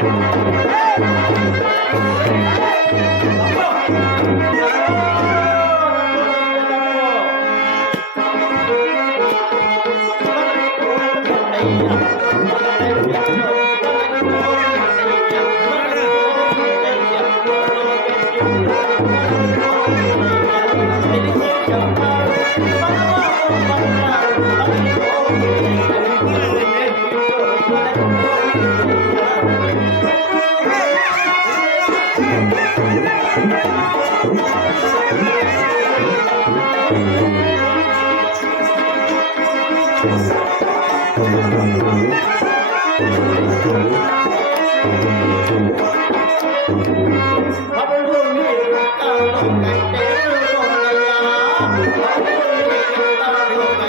Hey!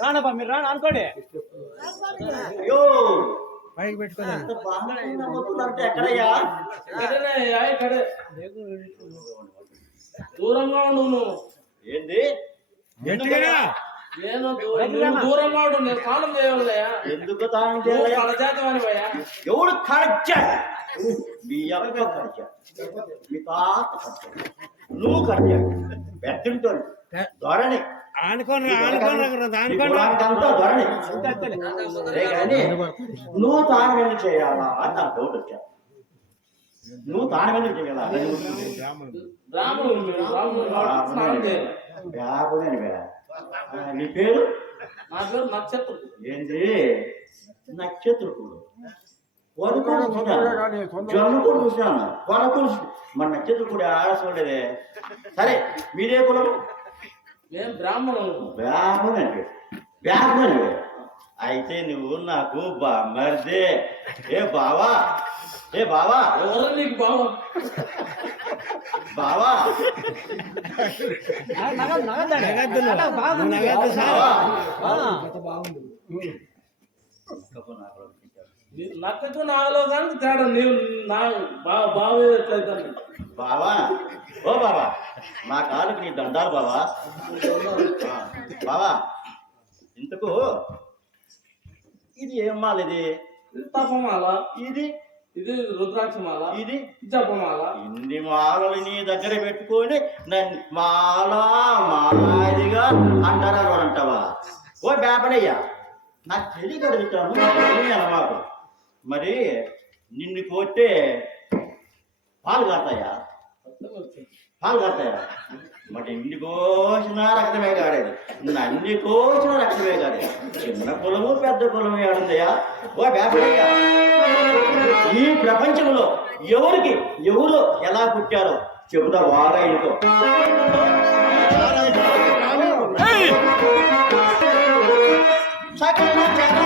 రానప్పా మీరు రాను అనుకోండి అయ్యో పైకి ఇక్కడే. దూరంగా ఉండు నువ్వు. ఏంది? గట్టిగా నేను దూరంగా ఉండు నేను స్నానం చేయవలయా ఎందుకు చేయాలి? ఎవడు మీ మీ తాత నువ్వు పెద్దంటోడు ధోరణి ఆనుకోని ఆనుకోని ఆనుకోని అంతా ధోరణి సరే కానీ నువ్వు తాను చేయాలా అని నాకు డౌట్ వచ్చా. నువ్వు తాను చేయాలా. నీ పేరు? ఏంది? నక్షత్రకుడు వరకు చూసినాను జన్మ కూడా వరకు మన నక్షత్రకుడు ఆడసలేదే సరే మీరే కులం నేను బ్రాహ్మణుడు బ్రాహ్మణుడు బ్రాహ్మణుడు అయితే నువ్వు నాకు బామర్దే ఏ బావా ఏ బావా ఎవరు నీకు బావ బావా నగదు నగదండి నగద్దు నువ్వు. అలా బాగుంది. నగద్దు సార్. బావా ఆ. నీ- నక్షత్రం నాగలో కానీ తేడా నీవు నా బావ బావ ఎట్లయితే బావా? ఓ బావా మా కాలుకి నీ దండాలు బావా? బావా ఇంతకు ఇది ఏం మాల ఇది? తపమాల ఇది? ఇది రుద్రాక్షమాల ఇది? జపమాల ఇన్ని మాలలు నీ దగ్గర పెట్టుకొని నన్ను మాలా మాదిగా అంటారా అంటావా ఓ బేపడయ్యా నాకు తెలియక అడుగుతాను ఏమీ అనమాకు మరి నిన్ను కొట్టే పాలు కాస్తాయా పాలు కాస్తాయా? మరి ఇన్ని కోసిన రక్తమే కాడేది. నన్ని కోసిన రక్తమే కాడేది. చిన్న కులము పెద్ద కులము ఏడుందయ్యా? ఓ బేపడయ్యా ఈ ప్రపంచంలో ఎవరికి ఎవరు ఎలా పుట్టారో చెబుతా ఇంకో సకల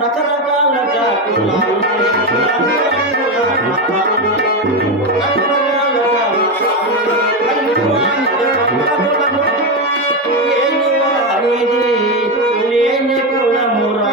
రకరకాల జాతులు లేని కులమురా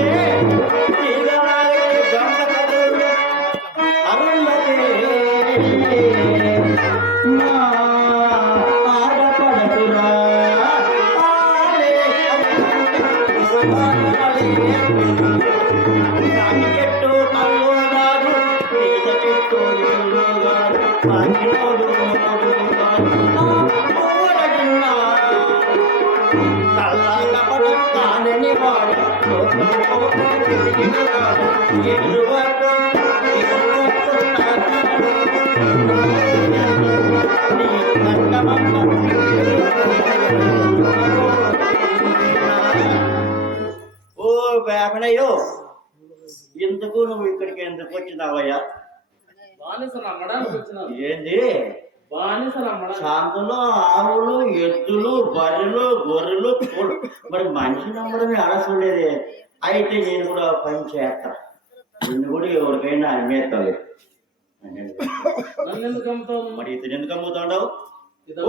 yeah. ఓ వేపనయ్యో ఎందుకు నువ్వు ఇక్కడికి ఎందుకు వచ్చినావయ్యా? ఏంది? శాంతంలో ఆవులు ఎద్దులు బర్రెలు కోళ్ళు. మరి మనిషి నమ్మడమే అడసుండేది అయితే నేను కూడా పని చేస్తా. నిన్ను కూడా ఎవరికైనా అమ్మేస్తాను మరి ఇతను ఎందుకు అమ్ముతాడావు ఇతను-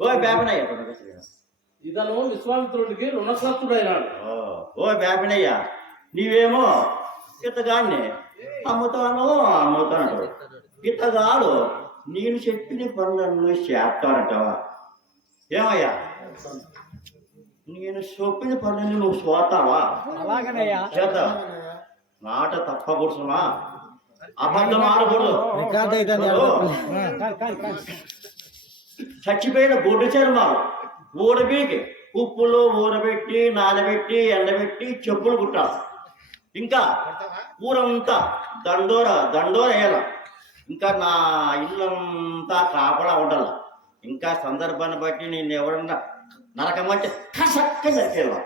ఓ బేపనయ్య ఇతను విశ్వామిత్రుడికి రుణగ్రస్తుడైనాడు ఓ, ఓ బేపనయ్య నీవేమో ఇతగాన్ని అమ్ముతాను అమ్ముతాను. ఇతగాడు నేను చెప్పిన పనులను చేస్తానంటావా ఏమయ్యా? నేను చెప్పిన పనులను నువ్వు అలాగనయ్యా. చేద్దాం. మాట తప్పకూడదుమా అబద్ధం ఆడకూడదు. చచ్చిపోయిన బొడ్డు చర్మాలు ఊడబీకి ఉప్పులో ఊరబెట్టి నానబెట్టి ఎండబెట్టి చెప్పులు కుట్టాలి. ఇంకా ఊరంతా దండోర దండోర వేయాల ఇంకా నా ఇల్లంతా కాపలా ఉండాల. ఇంకా సందర్భాన్ని బట్టి నేను ఎవరన్నా నరకమంటే కసక్క నరికేలా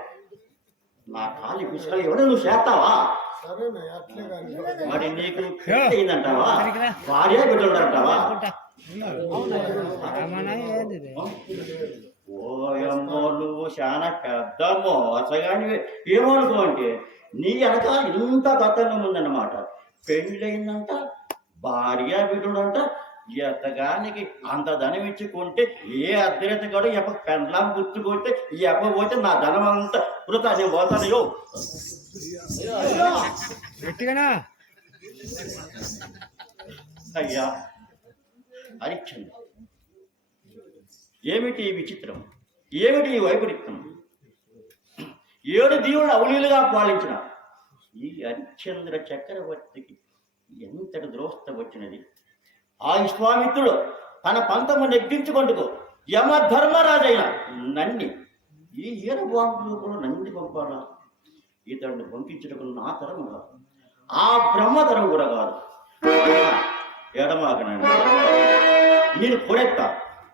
నా కాలి పిసుకలు ఎవడో నువ్వు చేస్తావా? మరి నీకు అయిందంటావా భార్య బిడ్డలుంటావా ఓయమ్మో నువ్వు చాలా పెద్ద మోసగాని ఏమనుకో అంటే నీ వెనక ఇంత గతంగా ఉందన్నమాట. పెళ్ళయిందంట భార్య బిడ్డుడంట ఎత్తగానికి అంత ధనం ఇచ్చి కొంటే ఏ అర్ధరేత కూడా ఎప్ప పెండ్లాం గుర్తుకొస్తే ఎప్ప పోతే నా ధనం అంతా వృతా నేను పోతాను గట్టిగానా? అయ్యా హరిశ్చంద్ర ఏమిటి ఈ విచిత్రం? ఏమిటి ఈ వైపరీత్యం? ఏడు దీవుడు అవలీలుగా పాలించిన. ఈ హరిశ్చంద్ర చక్రవర్తికి ఎంతటి ద్రోస్త వచ్చినది? ఆ విశ్వామిత్రుడు తన పంతము నెగ్గించుకొందుకు యమ ధర్మరాజైన నన్ని ఈ ఈర బాంబులు కూడా నంది ఇతడిని పంపించడం నా తరం కాదు. ఆ బ్రహ్మతరం కూడా కాదు. ఎడమాకనండి నేను కొడెత్తా.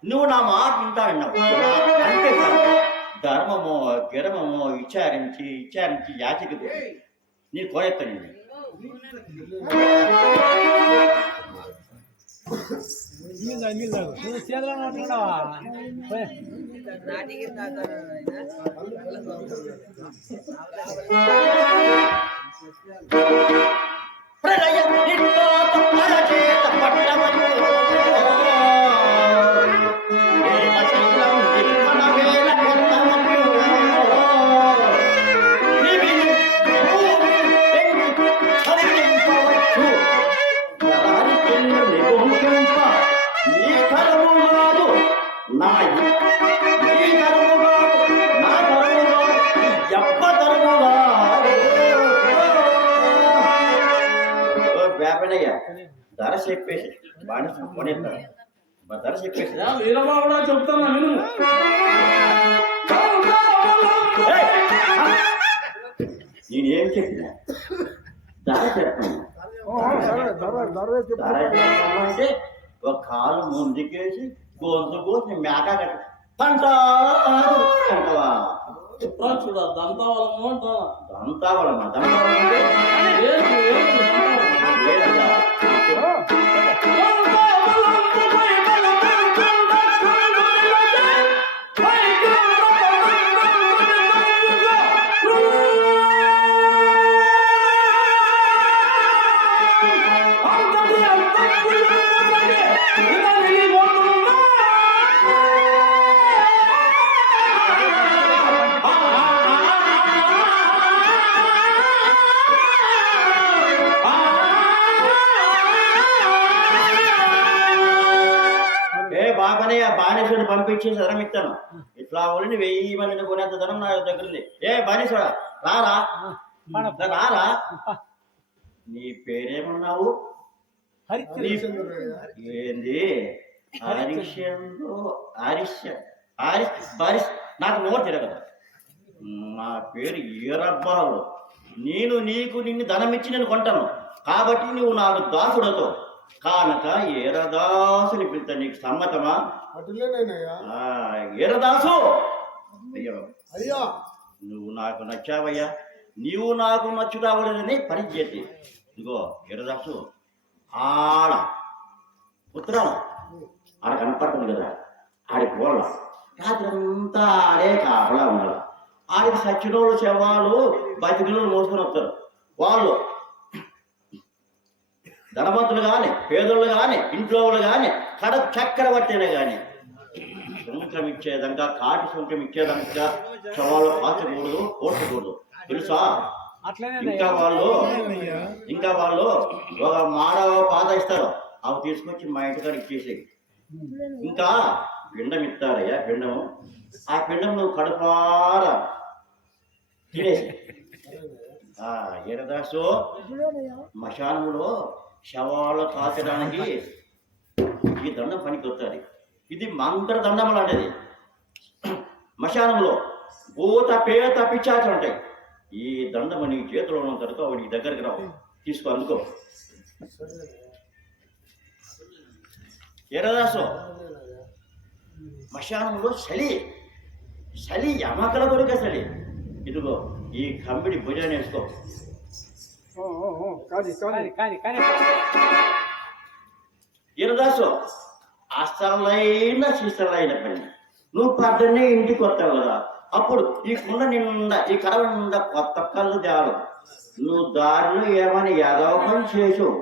నువ్వు నా మాట వింటా అంతే ధర్మమో గిరమమో విచారించి విచారించి యాచకి నేను కొడెత్తానండి. ప్రళయ నిర్వాత పరచేత పట్టమను. ధర చెప్పేసి. చెప్తాను! నేనేం చెప్పినా? ధర చెప్పను. చెప్పమంటే ఒక కాలు ముందుకేసి గొంతు కోసి మేక కట్టి అంటవా? చెప్తా చూడ దంతావలము అంటావా? అంతా వాళ్ళ ఏ బాబనయ్య బానేశ్వరుని పంపించి ధనం ఇస్తాను. ఇట్లా వాళ్ళని వెయ్యి మందిని కొనేంత ధనం నా దగ్గర ఉంది. ఏ బానేశ్వర రారా? రారా? నీ పేరేమన్నావు? ఏంది? నాకు నోరు తిరగదు. నా పేరు ఈరబ్బావు. నేను నీకు నిన్ను ధనం ఇచ్చి నేను కొంటాను. కాబట్టి నువ్వు నాకు దాసుడతో కానక ఈరదాసుని పిలుత నీకు సమ్మతమా? ఈరదాసు అయ్యో. అయ్యా. నువ్వు నాకు నచ్చావయ్యా. నీవు నాకు నచ్చుతావలేదని పరిచేతి ఇదిగో ఈరదాసు ఆడ. ఉత్తరాలు ఆడ కనపడుతుంది కదా. ఆడి పోళ్ళ రాత్రి అంతా ఆడే కాపలా ఉండాలి ఆడికి సచ్చినోళ్ళు శవాలు బతికినోళ్ళు మోసుకొని వస్తారు. వాళ్ళు ధనవంతులు కానీ పేదోళ్ళు కానీ ఇంట్లో వాళ్ళు కానీ కడప చక్రవర్తినే కానీ సుంకం ఇచ్చేదంకా కాటి సుంకం ఇచ్చేదంకా శవాలు పాచకూడదు ఓర్చకూడదు తెలుసా? ఇంకా వాళ్ళు ఇంకా వాళ్ళు ఒక మాడవ పాత ఇస్తారు. అవి తీసుకొచ్చి మా ఇంటికాడ ఇచ్చేసేయి. ఇంకా పిండం ఇస్తారయ్యా పిండము. ఆ పిండం నువ్వు కడుపార. తినేసి ఆ ఈరదాసు మశానంలో శవాలు కాచడానికి ఈ దండం పనికి వస్తుంది ఇది మంత్ర దండం లాంటిది. మశానంలో భూత పేత పిచ్చాచలు ఉంటాయి. ఈ దండం నీ చేతిలో ఉన్న తర్వాత వాడి దగ్గరికి రావు. తీసుకో అందుకో. ఎర్రదాసు మశానంలో చలి చలి యమకల కొరిక చలి ఇదిగో ఈ కంబిడి భుజాన్ని వేసుకో. కాదు కానీ. కానీ కానీ ఈరదాసు అసలైన శిశలైన పని. నువ్వు పొద్దున్నే ఇంటికి వస్తావు కదా. అప్పుడు ఈ కుండ నిండా ఈ కడవ నిండా కొత్త కళ్ళు తేవాలి నువ్వు దారిలో ఏమని పని చేసావు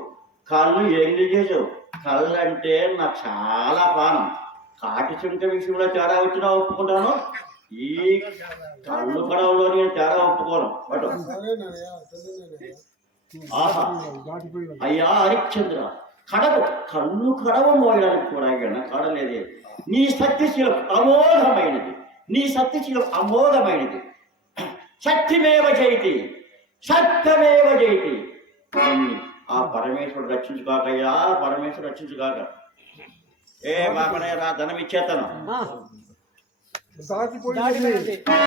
కళ్ళు ఎంగి చేసావు కళ్ళు అంటే నాకు చాలా పానం. కాటి చుంక విషయంలో తేడా వచ్చినా ఒప్పుకుంటాను. ఈ కళ్ళు కడవలో నేను తేడా ఒప్పుకోను. ఆహా అయ్యా హరిశ్చంద్ర కడవు కన్ను కడవ మోయడానికి కూడా ఈయన కడలేదే నీ సత్యశీలం అమోఘమైనది. నీ సత్యశీలం అమోఘమైనది. సత్యమేవ జయతి సత్యమేవ జయతి. ఆ పరమేశ్వరుడు రక్షించుగాకయ్యా పరమేశ్వరుడు రక్షించుగాక. ఏ బాబనే రా ధనం ఇచ్చేతను